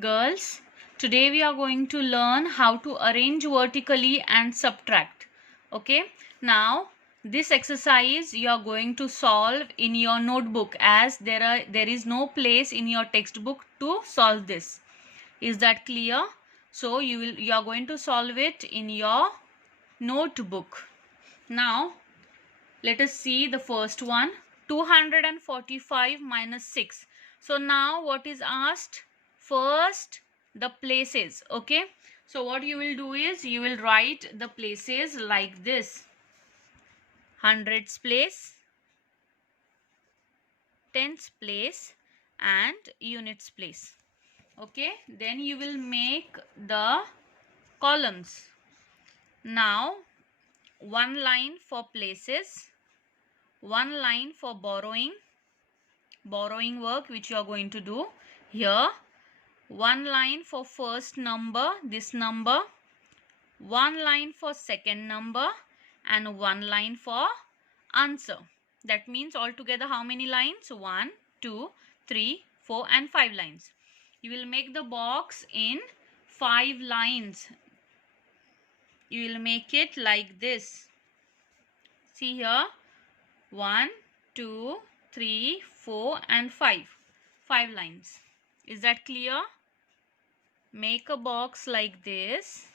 Girls, today we are going to learn how to arrange vertically and subtract. Okay, now this exercise you are going to solve in your notebook, as there is no place in your textbook to solve this. Is that clear? So you are going to solve it in your notebook. Now let us see the first one. 245 minus 6. So now what is asked? First the places. Okay, so what you will do is you will write the places like this: hundreds place, tens place, and units place. Okay, then you will make the columns. Now one line for places, one line for borrowing work which you are going to do here, one line for first number, this number, one line for second number, and one line for answer. That means altogether how many lines? 1, 2, 3, 4 and 5 lines. You will make the box in 5 lines. You will make it like this. See here, 1, 2, 3, 4 and 5. 5 lines. Is that clear? Make a box like this.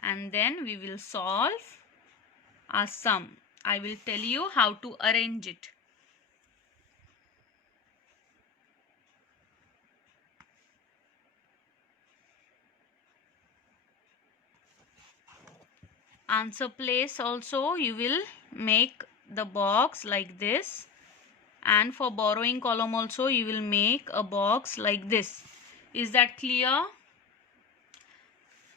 And then we will solve our sum. I will tell you how to arrange it. Answer place also you will make the box like this, and for borrowing column also you will make a box like this. Is that clear?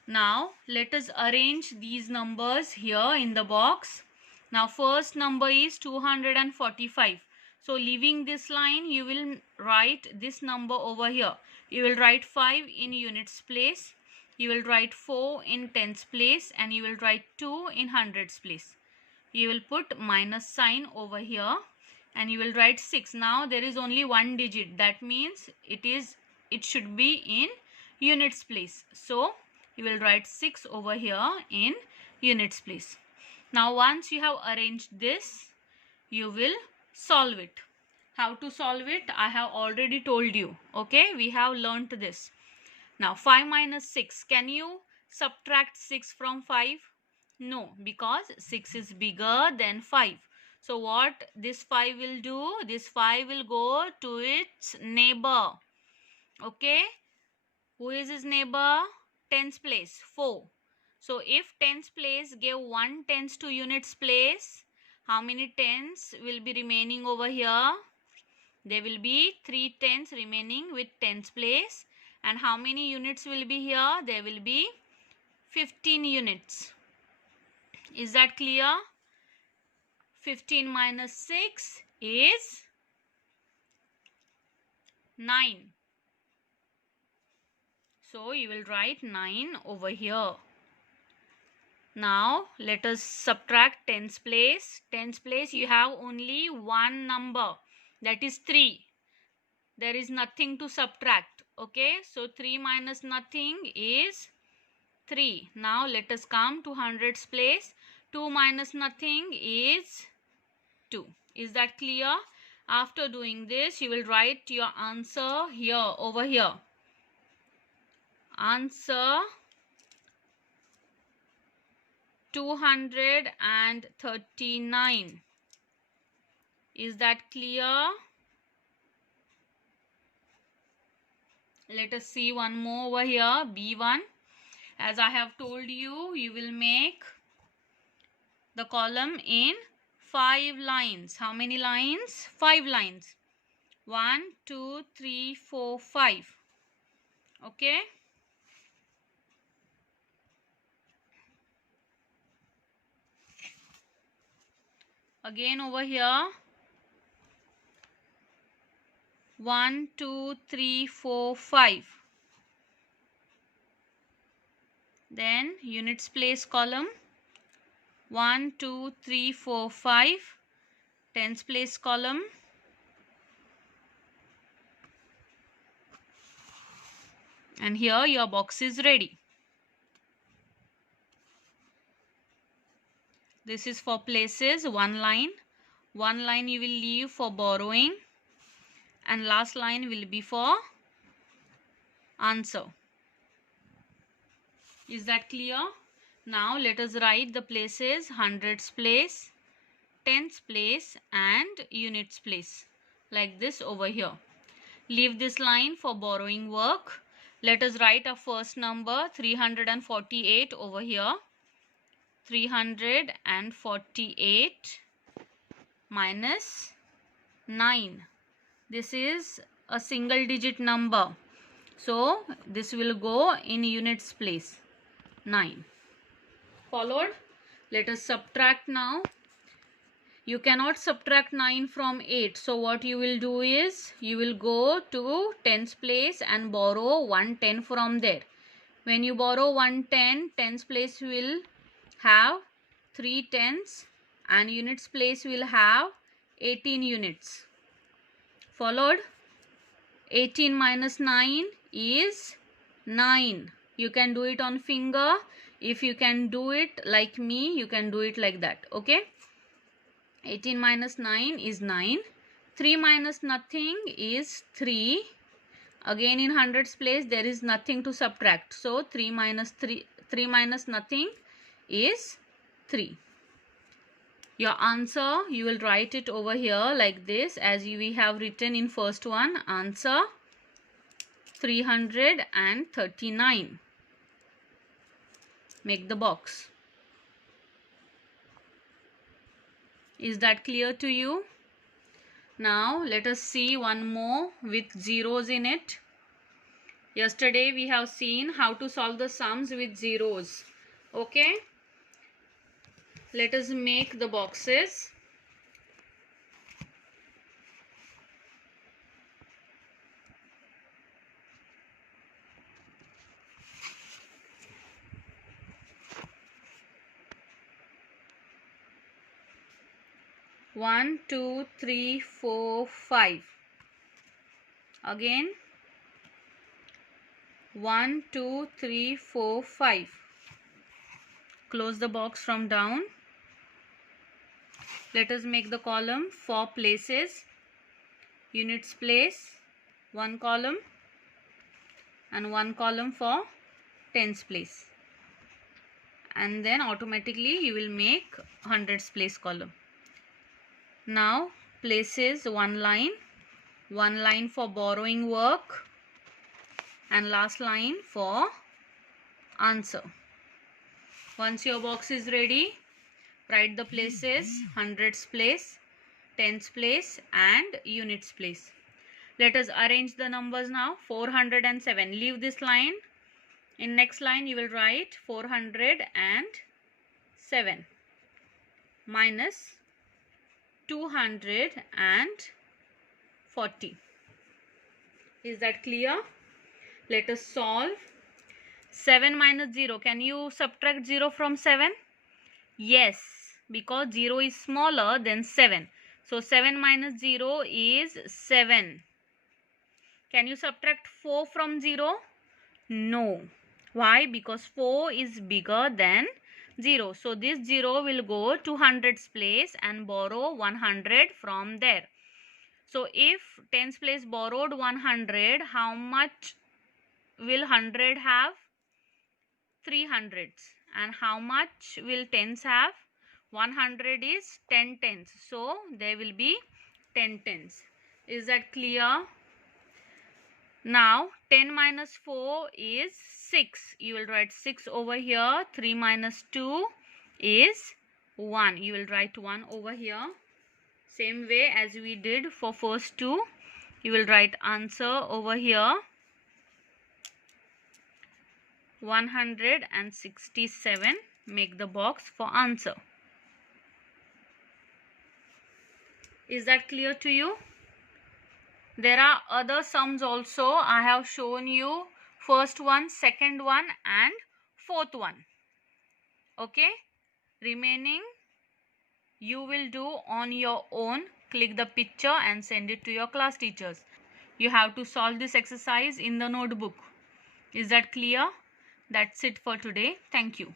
Now let us arrange these numbers here in the box. Now first number is 245. So leaving this line, you will write this number over here. You will write 5 in units place. You will write 4 in tens place, and you will write 2 in hundreds place. You will put minus sign over here, and you will write 6. Now there is only one digit. That means it should be in units place. So you will write 6 over here in units place. Now once you have arranged this, you will solve it. How to solve it I have already told you. Okay, we have learnt this. Now 5 minus 6, can you subtract 6 from 5? No, because 6 is bigger than 5. So what this 5 will do? This 5 will go to its neighbor. Okay, who is his neighbor? Tens place, 4. So if tens place gave 1 tens to units place, how many tens will be remaining over here? There will be 3 tens remaining with tens place. And how many units will be here? There will be 15 units. Is that clear? 15 minus 6 is 9. So you will write 9 over here. Now let us subtract tens place. Tens place you have only one number, that is 3. There is nothing to subtract. Okay, so 3 minus nothing is 3. Now let us come to hundreds place. 2 minus nothing is 2. Is that clear? After doing this, you will write your answer here, over here. Answer 239. Is that clear? Let us see one more over here, B1. As I have told you, you will make the column in 5 lines. How many lines? 5 lines. 1, 2, 3, 4, 5. Okay. Again over here, 1, 2, 3, 4, 5. Then units place column, 1, 2, 3, 4, 5. Tens place column, And here your box is ready. This is for places, one line. One line you will leave for borrowing, and last line will be for answer. Is that clear? Now let us write the places: hundreds place, tens place, and units place, like this over here. Leave this line for borrowing work. Let us write our first number 348 over here. 348 minus 9. This is a single digit number, so this will go in units place, 9. Followed? Let us subtract now. You cannot subtract 9 from 8. So what you will do is, you will go to tens place and borrow 110 from there. When you borrow 110, tens place will have 3 tens and units place will have 18 units. Followed? 18 minus 9 is 9. You can do it on finger. If you can do it like me, you can do it like that. Okay? 18 minus 9 is 9. 3 minus nothing is 3. Again in hundreds place there is nothing to subtract. So 3 minus nothing is 3. Your answer, you will write it over here like this, as we have written in first one. Answer 339. Make the box. Is that clear to you? Now let us see one more with zeros in it. Yesterday we have seen how to solve the sums with zeros. Okay? Let us make the boxes. One, two, three, four, 5. Again 1, 2, 3, 4, 5. Close the box from down. Let us make the column for places. Units place, 1 column, and 1 column for tens place. And then automatically you will make hundreds place column. Now places, 1 line for borrowing work, and last line for answer. Once your box is ready, write the places: hundreds place, tens place, and units place. Let us arrange the numbers now. 407. Leave this line. In next line you will write 407 minus 240. Is that clear? Let us solve. 7 minus 0. Can you subtract 0 from 7? Yes, because 0 is smaller than 7. So 7 minus 0 is 7. Can you subtract 4 from 0? No. Why? Because 4 is bigger than 0. So this 0 will go to hundreds place and borrow 100 from there. So if tens place borrowed 100, how much will 100 have? 300s. And how much will tens have? 100 is 10 tens. So there will be 10 tens. Is that clear? Now 10 minus 4 is 6. You will write 6 over here. 3 minus 2 is 1. You will write 1 over here. Same way as we did for first two. You will write answer over here. 167. Make the box for answer. Is that clear to you? There are other sums also. I have shown you first one, second one, and fourth one. Okay? Remaining you will do on your own. Click the picture and send it to your class teachers. You have to solve this exercise in the notebook. Is that clear? That's it for today. Thank you.